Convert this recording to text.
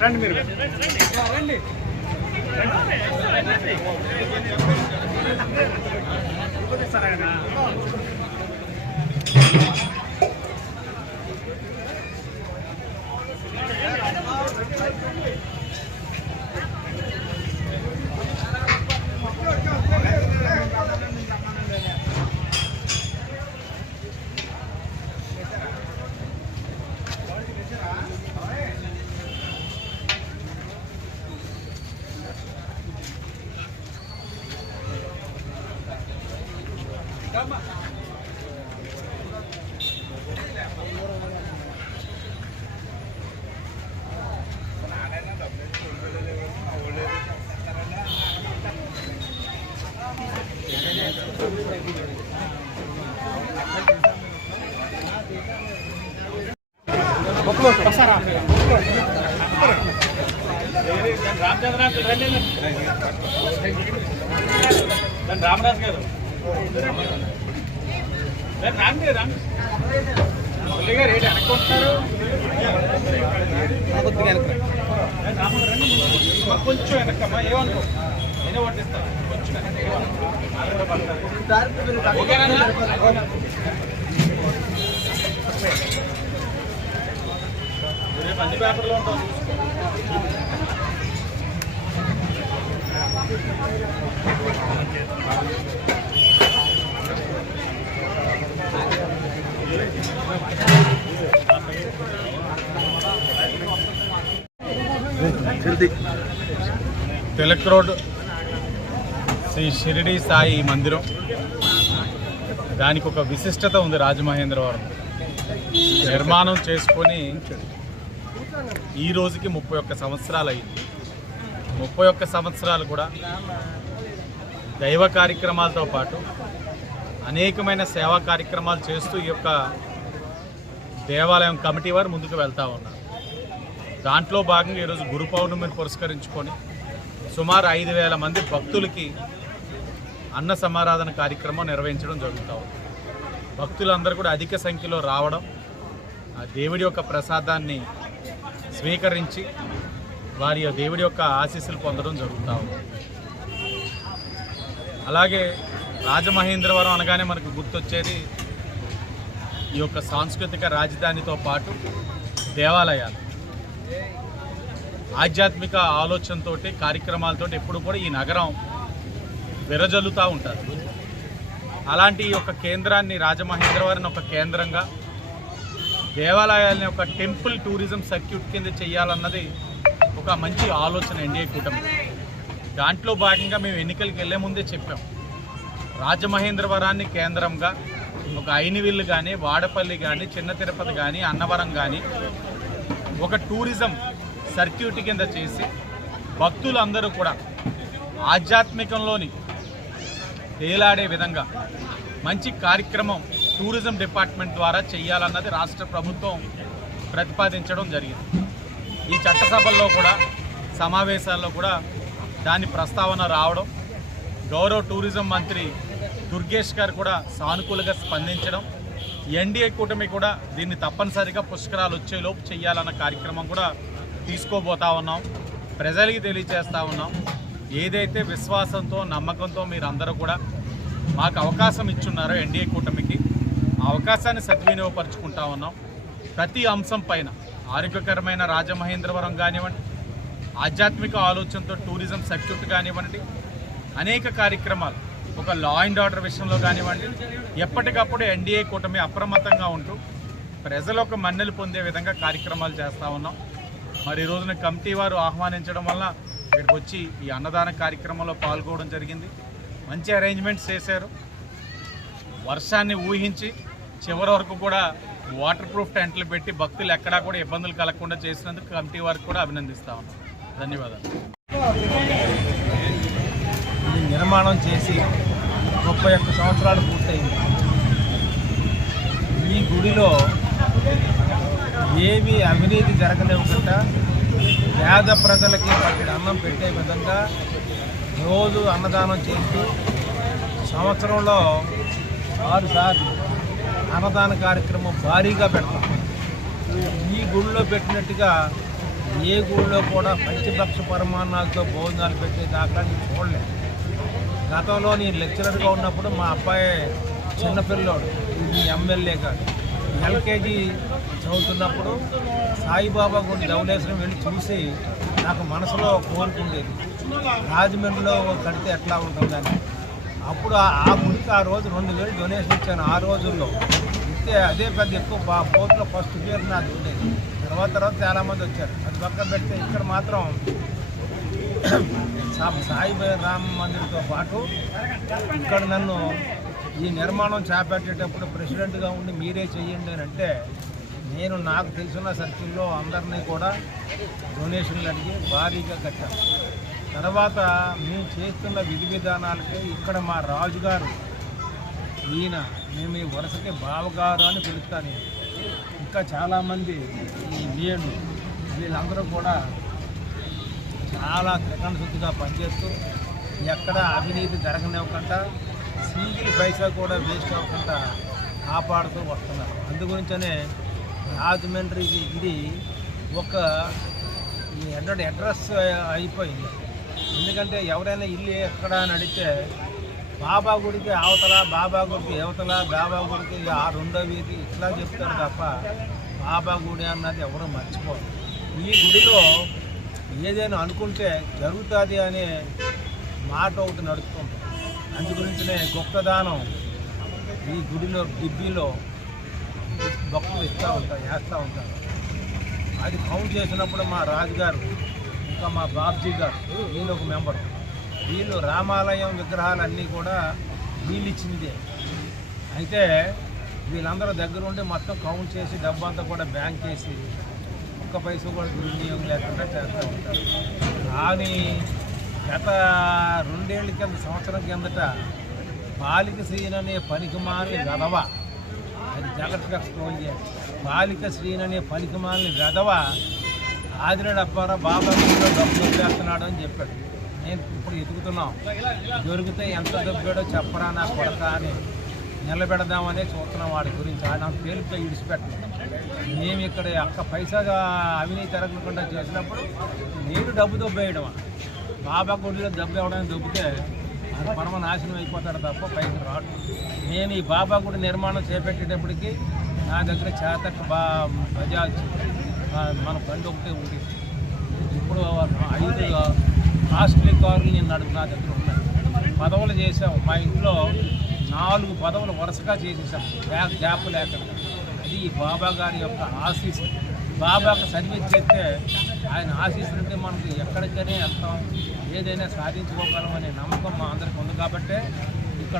రండి మీరు రండి రామరాజు గారు రండి రండి మురళి గారు ఏంటి అనుకుంటున్నారు కొంచెం వెనక్కమ్మా ఏమనుకో నేనే పట్టిస్తాను కొంచెం ఓకేనా రేపు అన్ని పేపర్లో ఉంటాం తిలక్ రోడ్ శ్రీ షిరిడి సాయి మందిరం, దానికి ఒక విశిష్టత ఉంది. రాజమహేంద్రవరం నిర్మాణం చేసుకొని ఈ రోజుకి 31 సంవత్సరాలు అయింది. 31 సంవత్సరాలు కూడా దైవ కార్యక్రమాలతో పాటు అనేకమైన సేవా కార్యక్రమాలు చేస్తూ ఈ యొక్క దేవాలయం కమిటీ వారు ముందుకు వెళ్తూ ఉన్నారు. దాంట్లో భాగంగా ఈరోజు గురు పౌర్ణమిని పురస్కరించుకొని సుమారు 5,000 మంది భక్తులకి అన్న సమారాధన కార్యక్రమం నిర్వహించడం జరుగుతూ ఉంది. భక్తులందరూ కూడా అధిక సంఖ్యలో రావడం, ఆ దేవుడి యొక్క ప్రసాదాన్ని స్వీకరించి వారి దేవుడి యొక్క ఆశీస్సులు పొందడం జరుగుతూ ఉంది. అలాగే రాజమహేంద్రవరం అనగానే మనకు గుర్తొచ్చేది ఈ యొక్క సాంస్కృతిక రాజధానితో పాటు దేవాలయాలు, ఆధ్యాత్మిక ఆలోచనతో కార్యక్రమాలతో ఎప్పుడు కూడా ఈ నగరం విరజల్లుతూ ఉంటారు. అలాంటి ఈ యొక్క కేంద్రాన్ని, రాజమహేంద్రవరం ఒక కేంద్రంగా దేవాలయాలని ఒక టెంపుల్ టూరిజం సర్క్యూట్ కింద చేయాలన్నది ఒక మంచి ఆలోచన ఎన్డీఏ కూటమి. దాంట్లో భాగంగా మేము ఎన్నికలకు వెళ్లే ముందే చెప్పాం, రాజమహేంద్రవరాన్ని కేంద్రంగా ఒక ఐనివిల్లు కానీ, వాడపల్లి కానీ, చిన్న తిరుపతి కానీ, అన్నవరం కానీ ఒక టూరిజం సర్క్యూట్ కింద చేసి భక్తులందరూ కూడా ఆధ్యాత్మికంలోని తేలాడే విధంగా మంచి కార్యక్రమం టూరిజం డిపార్ట్మెంట్ ద్వారా చేయాలన్నది రాష్ట్ర ప్రభుత్వం ప్రతిపాదించడం జరిగింది. ఈ చట్టసభల్లో కూడా, సమావేశాల్లో కూడా దాని ప్రస్తావన రావడం, గౌరవ టూరిజం మంత్రి దుర్గేష్ గారు కూడా సానుకూలంగా స్పందించడం, ఎన్డీఏ కూటమి కూడా దీన్ని తప్పనిసరిగా పుష్కరాలు వచ్చేలోపు చేయాలన్న కార్యక్రమం కూడా తీసుకోబోతా ఉన్నాం. ప్రజలకి తెలియజేస్తూ ఉన్నాం. ఏదైతే విశ్వాసంతో నమ్మకంతో మీరందరూ కూడా మాకు అవకాశం ఇచ్చున్నారో ఎన్డీఏ కూటమికి ఆ అవకాశాన్ని సద్వినియోగపరుచుకుంటా ఉన్నాం. ప్రతి అంశం పైన ఆరోగ్యకరమైన రాజమహేంద్రవరం కానివ్వండి, ఆధ్యాత్మిక ఆలోచనతో టూరిజం సర్క్యూట్ కానివ్వండి, అనేక కార్యక్రమాలు ఒక లా అండ్ ఆర్డర్ విషయంలో కానివ్వండి, ఎప్పటికప్పుడు ఎన్డీఏ కూటమి అప్రమత్తంగా ఉంటూ ప్రజలకు మన్నెలు పొందే విధంగా కార్యక్రమాలు చేస్తూ ఉన్నాం. మరి ఈ రోజున కమిటీ వారు ఆహ్వానించడం వల్ల ఇక్కడికి వచ్చి ఈ అన్నదాన కార్యక్రమంలో పాల్గొనడం జరిగింది. మంచి అరేంజ్మెంట్స్ చేశారు. వర్షాన్ని ఊహించి చివరి వరకు కూడా వాటర్ ప్రూఫ్ టెంట్లు పెట్టి భక్తులు ఎక్కడా కూడా ఇబ్బందులు కలగకుండా చేసినందుకు కమిటీ వారికి కూడా అభినందిస్తా ఉన్నాం. ధన్యవాదాలు. నిర్మాణం చేసి 31 సంవత్సరాలు పూర్తయింది. ఈ గుడిలో ఏమీ అవినీతి జరగనివ్వకుండా పేద ప్రజలకి వాటి అన్నం పెట్టే విధంగా రోజు అన్నదానం చేస్తూ సంవత్సరంలో 6 సార్లు అన్నదాన కార్యక్రమం భారీగా పెడతాం. ఈ గుడిలో పెట్టినట్టుగా ఏ గుడిలో కూడా పంచభక్ష పరమాన్నాలతో భోజనాలు పెట్టే దాకా నేను చూడలేదు. గతంలో నేను లెక్చరర్గా ఉన్నప్పుడు మా అబ్బాయి చిన్నపిల్లోడు ఈ ఎమ్మెల్యే గారు ఎల్కేజీ చదువుతున్నప్పుడు సాయిబాబా గుడి ధవళేశ్వరం వెళ్ళి చూసి నాకు మనసులో కోరుకుండేది, రాజమండ్రిలో కడితే ఎట్లా ఉంటుందని. అప్పుడు ఆ గుడికి ఆ రోజు 2000 డొనేషన్ ఇచ్చాను. ఆ రోజుల్లో ఇస్తే అదే పెద్ద ఎక్కువ బోట్లో ఫస్ట్ పేరు నాకు ఉండేది. తర్వాత చాలామంది వచ్చారు. అది పక్కన పెడితే ఇక్కడ మాత్రం సాయి రామ మందిర్తో పాటు ఇక్కడ నన్ను ఈ నిర్మాణం చేపట్టేటప్పుడు ప్రెసిడెంట్గా ఉండి మీరే చెయ్యండి అని అంటే నేను నాకు తెలిసిన సర్కిల్లో అందరినీ కూడా డొనేషన్లు అడిగి భారీగా కట్టాను. తర్వాత మేము చేస్తున్న విధి విధానాలకి ఇక్కడ మా రాజుగారు ఈయన మేము ఈ వరుసకి బావగారు అని పిలుస్తాను. ఇంకా చాలామంది నేను వీళ్ళందరూ కూడా చాలా త్రికరణ శుద్ధిగా పనిచేస్తూ ఎక్కడ అవినీతి జరగనివ్వకుండా సింగిల్ పైసా కూడా వేస్ట్ అవ్వకుండా కాపాడుతూ వస్తున్నారు. అందుగురించనే రాజమండ్రికి ఇది ఒక అడ్రస్ అయిపోయింది. ఎందుకంటే ఎవరైనా ఇల్లు ఎక్కడ అని అడిగితే బాబా గుడికి అవతల, బాబా గుడికి యువతల, బాబా గుడికి ఆ 2వ వీధి ఇట్లా చెప్తారు తప్ప బాబా గుడి అన్నది ఎవరు మర్చిపోరు. ఈ గుడిలో ఏదైనా అనుకుంటే జరుగుతుంది అనే మాట ఒకటి నడుస్తుంటుంది. అందుగురించనే గొప్పదానం ఈ గుడిలో డిబ్బీలో భక్తులు వేస్తూ ఉంటారు. అది కౌంట్ చేసినప్పుడు మా రాజుగారు ఇంకా మా బాబ్జీ గారు వీళ్ళు ఒక మెంబరు. వీళ్ళు రామాలయం విగ్రహాలన్నీ కూడా వీళ్ళు ఇచ్చిందే. అయితే వీళ్ళందరూ దగ్గర ఉండి మొత్తం కౌంట్ చేసి డబ్బంతా కూడా బ్యాంక్ చేసి ఒక్క పైసా కూడా దుర్వినియోగం లేకుండా చేస్తూ ఉంటారు. కానీ గత 2 ఏళ్ళ కింద, సంవత్సరం కిందట బాలిక శ్రీననే పనికిమాలిన వెధవ, అది జాగ్రత్తగా స్క్రోల్ చేయాలి, బాలిక శ్రీననే పనికిమాలిన వెధవ ఆదినాడు అప్పారా బాబా గుడిలో డబ్బు దొబ్బేస్తున్నాడు అని చెప్పాడు. నేను ఇప్పుడు ఎదుగుతున్నాం, దొరికితే ఎంత దొబ్బాడో చెప్పరా నా కొడక అని నిలబెడదామనే చూస్తున్నాం. వాడి గురించి ఆయన పేరుతో ఇడిచిపెట్టను. మేము ఇక్కడ ఒక్క పైసాగా అవినీతి జరగకుండా చేసినప్పుడు నేను డబ్బు దొబ్బేయడం, బాబా గుడిలో డబ్బు ఇవ్వడానికి దొబ్బితే అది పరమ నాశనం అయిపోతాడు తప్ప పైకి రాడు. నేను ఈ బాబా గుడి నిర్మాణం చేపట్టేటప్పటికి నా దగ్గర చేతక బజాజ్ మన బండి ఒకటే ఉంది. ఇప్పుడు 5 కాస్ట్లీ కార్లు నేను నా దగ్గర ఉన్నాయి. పదవులు చేసాం. మా ఇంట్లో 4 పదవులు వరుసగా చేసేసాం గ్యాప్ లేకుండా. అది బాబా గారి యొక్క ఆశీస్సు. బాబాకు సర్వీస్ చేస్తే ఆయన ఆశీస్సులు ఉంటే మనకి ఎక్కడికైనా వెళ్తాం, ఏదైనా సాధించుకోగలం అనే నమ్మకం మా అందరికి ఉంది. కాబట్టి